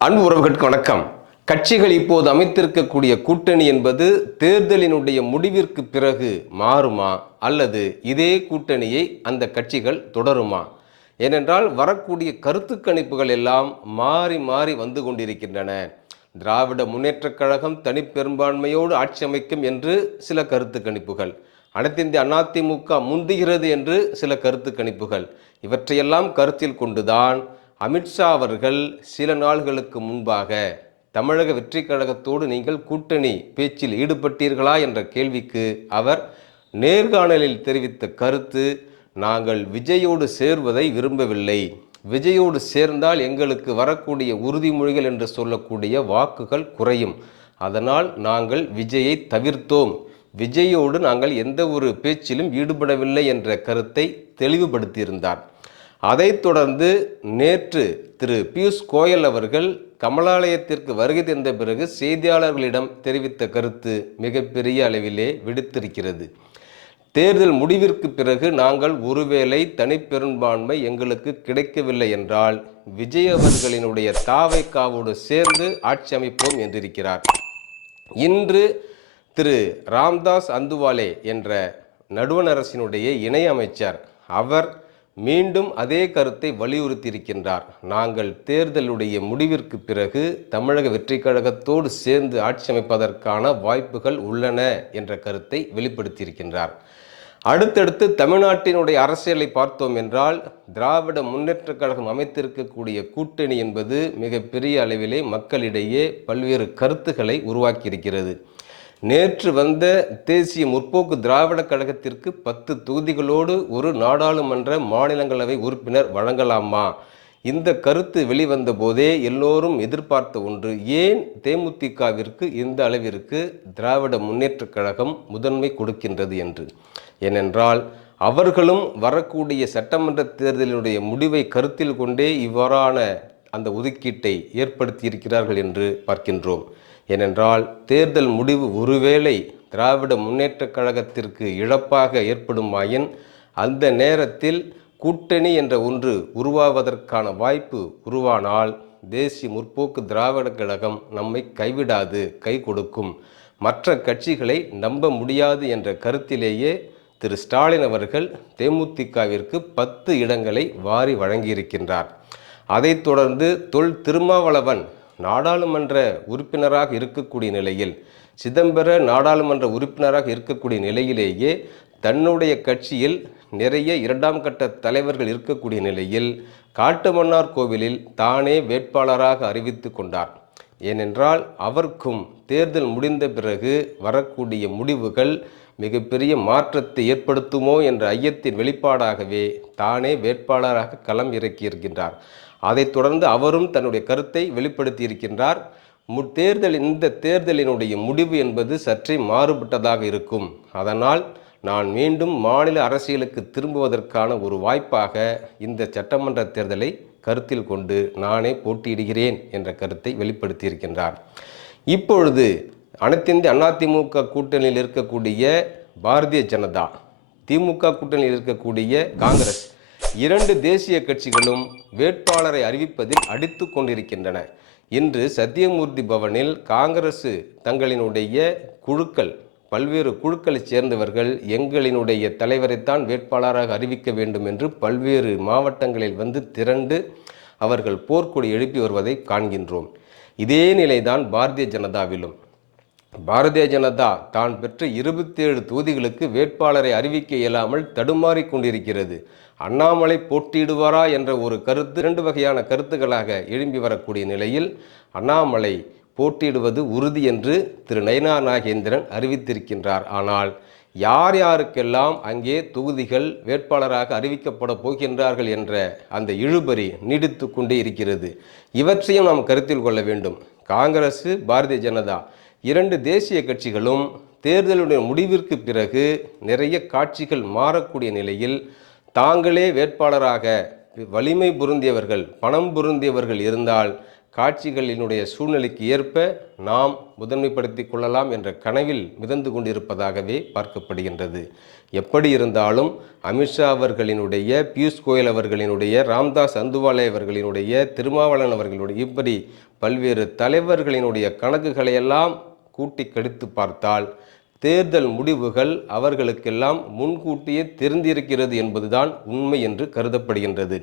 அன்பு உறவுகளுக்கு வணக்கம். கட்சிகள் இப்போது அமைத்திருக்கக்கூடிய கூட்டணி என்பது தேர்தலினுடைய முடிவிற்கு பிறகு மாறுமா அல்லது இதே கூட்டணியை அந்த கட்சிகள் தொடருமா? ஏனென்றால் வரக்கூடிய கருத்து கணிப்புகள் எல்லாம் மாறி மாறி வந்து கொண்டிருக்கின்றன. திராவிட முன்னேற்றக் கழகம் தனிப்பெரும்பான்மையோடு ஆட்சி அமைக்கும் என்று சில கருத்து கணிப்புகள், அனைத்திந்திய அதிமுக முந்துகிறது என்று சில கருத்து கணிப்புகள், இவற்றையெல்லாம் கருத்தில் கொண்டுதான் அமித்ஷா அவர்கள் சில நாள்களுக்கு முன்பாக தமிழக வெற்றி கழகத்தோடு நீங்கள் கூட்டணி பேச்சில் ஈடுபட்டீர்களா என்ற கேள்விக்கு அவர் நேர்காணலில் தெரிவித்த கருத்து, நாங்கள் விஜயோடு சேர்வதை விரும்பவில்லை, விஜயோடு சேர்ந்தால் எங்களுக்கு வரக்கூடிய உறுதிமொழிகள் என்று சொல்லக்கூடிய வாக்குகள் குறையும், அதனால் நாங்கள் விஜயை தவிர்த்தோம், விஜயோடு நாங்கள் எந்த ஒரு பேச்சிலும் ஈடுபடவில்லை என்ற கருத்தை தெளிவுபடுத்தியிருந்தார். அதைத் தொடர்ந்து நேற்று திரு பியூஷ் கோயல் அவர்கள் கமலாலயத்திற்கு வருகை தந்த பிறகு செய்தியாளர்களிடம் தெரிவித்த கருத்து மிகப்பெரிய அளவிலே விடுத்திருக்கிறது. தேர்தல் முடிவிற்கு பிறகு நாங்கள் ஒருவேளை தனிப்பெரும்பான்மை எங்களுக்கு கிடைக்கவில்லை என்றால் விஜய் அவர்களினுடைய தாவைக்காவோடு சேர்ந்து ஆட்சி அமைப்போம் என்றிருக்கிறார். இன்று திரு ராம்தாஸ் அந்துவாலே என்ற நடுவண் அரசினுடைய இணை அமைச்சர் அவர் மீண்டும் அதே கருத்தை வலியுறுத்தியிருக்கின்றார். நாங்கள் தேர்தலுடைய முடிவிற்கு பிறகு தமிழக வெற்றி கழகத்தோடு சேர்ந்து ஆட்சி அமைப்பதற்கான வாய்ப்புகள் உள்ளன என்ற கருத்தை வெளிப்படுத்தியிருக்கின்றார். அடுத்தடுத்து தமிழ்நாட்டினுடைய அரசியலை பார்த்தோம் என்றால் திராவிட முன்னேற்ற கழகம் அமைத்திருக்கக்கூடிய கூட்டணி என்பது மிகப்பெரிய அளவிலே மக்களிடையே பல்வேறு கருத்துக்களை உருவாக்கியிருக்கிறது. நேற்று வந்த தேசிய முற்போக்கு திராவிட கழகத்திற்கு 10 தொகுதிகளோடு ஒரு நாடாளுமன்ற மாநிலங்களவை உறுப்பினர் வழங்கலாமா? இந்த கருத்து வெளிவந்த போதே எல்லோரும் எதிர்பார்த்த ஒன்று, ஏன் தேமுதிகவிற்கு இந்த அளவிற்கு திராவிட முன்னேற்ற கழகம் முதன்மை கொடுக்கின்றது என்று. ஏனென்றால் அவர்களும் வரக்கூடிய சட்டமன்ற தேர்தலினுடைய முடிவை கருத்தில் கொண்டே இவ்வாறான அந்த ஒதுக்கீட்டை ஏற்படுத்தியிருக்கிறார்கள் என்று பார்க்கின்றோம். ஏனென்றால் தேர்தல் முடிவு ஒருவேளை திராவிட முன்னேற்ற கழகத்திற்கு இழப்பாக ஏற்படுமாயின் அந்த நேரத்தில் கூட்டணி என்ற ஒன்று உருவாவதற்கான வாய்ப்பு உருவானால் தேசிய முற்போக்கு திராவிட கழகம் நம்மை கைவிடாது, கை கொடுக்கும், மற்ற கட்சிகளை நம்ப முடியாது என்ற கருத்திலேயே திரு ஸ்டாலின் அவர்கள் தேமுதிகவிற்கு 10 இடங்களை வாரி வழங்கியிருக்கின்றார். அதைத் தொடர்ந்து திருமாவளவன் நாடாளுமன்ற உறுப்பினராக இருக்கக்கூடிய நிலையில், சிதம்பர நாடாளுமன்ற உறுப்பினராக இருக்கக்கூடிய நிலையிலேயே தன்னுடைய கட்சியில் நிறைய 2ஆம் கட்ட தலைவர்கள் இருக்கக்கூடிய நிலையில் காட்டுமன்னார் கோவிலில் தானே வேட்பாளராக அறிவித்து கொண்டார். ஏனென்றால் அவருக்கும் தேர்தல் முடிந்த பிறகு வரக்கூடிய முடிவுகள் மிகப்பெரிய மாற்றத்தை ஏற்படுத்துமோ என்ற ஐயத்தின் வெளிப்பாடாகவே தானே வேட்பாளராக களம் இறக்கியிருக்கின்றார். அதைத் தொடர்ந்து அவரும் தன்னுடைய கருத்தை வெளிப்படுத்தியிருக்கின்றார். இந்த தேர்தலினுடைய முடிவு என்பது சற்றே மாறுபட்டதாக இருக்கும், அதனால் நான் மீண்டும் மாநில அரசியலுக்கு திரும்புவதற்கான ஒரு வாய்ப்பாக இந்த சட்டமன்ற தேர்தலை கருத்தில் கொண்டு நானே போட்டியிடுகிறேன் என்ற கருத்தை வெளிப்படுத்தியிருக்கின்றார். இப்பொழுது அனைத்திந்திய அதிமுக கூட்டணியில் இருக்கக்கூடிய பாரதிய ஜனதா, திமுக கூட்டணியில் இருக்கக்கூடிய காங்கிரஸ், 2 தேசிய கட்சிகளும் வேட்பாளரை அறிவிப்பதில் அடித்து கொண்டிருக்கின்றன. இன்று சத்தியமூர்த்தி பவனில் காங்கிரஸ் தங்களினுடைய குழுக்கள், பல்வேறு குழுக்களைச் சேர்ந்தவர்கள் எங்களினுடைய தலைவரைத்தான் வேட்பாளராக அறிவிக்க வேண்டும் என்று பல்வேறு மாவட்டங்களில் வந்து திரண்டு அவர்கள் போர்க்கொடி எழுப்பி வருவதை காண்கின்றோம். இதே நிலைதான் பாரதிய ஜனதாவிலும். பாரதிய ஜனதா தான் பெற்ற 27 தொகுதிகளுக்கு வேட்பாளரை அறிவிக்க இயலாமல் தடுமாறி கொண்டிருக்கிறது. அண்ணாமலை போட்டியிடுவாரா என்ற ஒரு கருத்து 2 வகையான கருத்துக்களாக எழும்பி வரக்கூடிய நிலையில் அண்ணாமலை போட்டியிடுவது உறுதி என்று திரு நயினா நாகேந்திரன் அறிவித்திருக்கின்றார். ஆனால் யார் யாருக்கெல்லாம் அங்கே தொகுதிகள் வேட்பாளராக அறிவிக்கப்பட போகின்றார்கள் என்ற அந்த இழுபறி நீடித்து கொண்டே இருக்கிறது. இவற்றையும் நாம் கருத்தில் கொள்ள வேண்டும். காங்கிரஸ், பாரதிய ஜனதா 2 தேசிய கட்சிகளும் தேர்தலுடைய முடிவிற்கு பிறகு நிறைய காட்சிகள் மாறக்கூடிய நிலையில் தாங்களே வேட்பாளராக வலிமை பொருந்தியவர்கள், பணம் பொருந்தியவர்கள் இருந்தால் காட்சிகளினுடைய சூழ்நிலைக்கு ஏற்ப நாம் முதன்மைப்படுத்தி கொள்ளலாம் என்ற கனவில் மிதந்து கொண்டிருப்பதாகவே பார்க்கப்படுகின்றது. எப்படி இருந்தாலும் அமித்ஷா அவர்களினுடைய, பியூஷ் கோயல் அவர்களினுடைய, ராம்தாஸ் அந்துவாலே அவர்களினுடைய, திருமாவளவன் அவர்களுடைய இப்படி பல்வேறு தலைவர்களினுடைய கணக்குகளை எல்லாம் கூட்டி கழித்து பார்த்தால் தேர்தல் முடிவுகள் அவர்களுக்கெல்லாம் முன்கூட்டியே தெரிந்திருக்கிறது என்பதுதான் உண்மை என்று கருதப்படுகின்றது.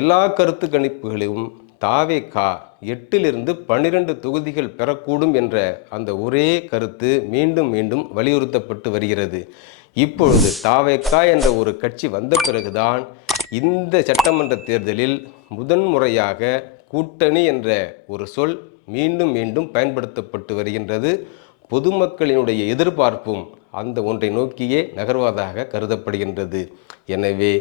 எல்லா கருத்து கணிப்புகளிலும் தாவேகா 8லிருந்து 12 தொகுதிகள் பெறக்கூடும் என்ற அந்த ஒரே கருத்து மீண்டும் மீண்டும் வலியுறுத்தப்பட்டு வருகிறது. இப்பொழுது தாவேகா என்ற ஒரு கட்சி வந்த பிறகுதான் இந்த சட்டமன்ற தேர்தலில் முதன்முறையாக கூட்டணி என்ற ஒரு சொல் மீண்டும் மீண்டும் பயன்படுத்தப்பட்டு வருகின்றது. பொதுமக்களினுடைய எதிர்பார்ப்பும் அந்த ஒன்றை நோக்கியே நகர்வதாக கருதப்படுகின்றது. எனவே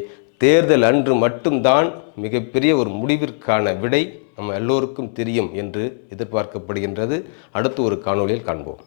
தேர்தல் அன்று மட்டும்தான் மிகப்பெரிய ஒரு முடிவிற்கான விடை நம்ம எல்லோருக்கும் தெரியும் என்று எதிர்பார்க்கப்படுகின்றது. அடுத்து ஒரு காணொளியில் காண்போம்.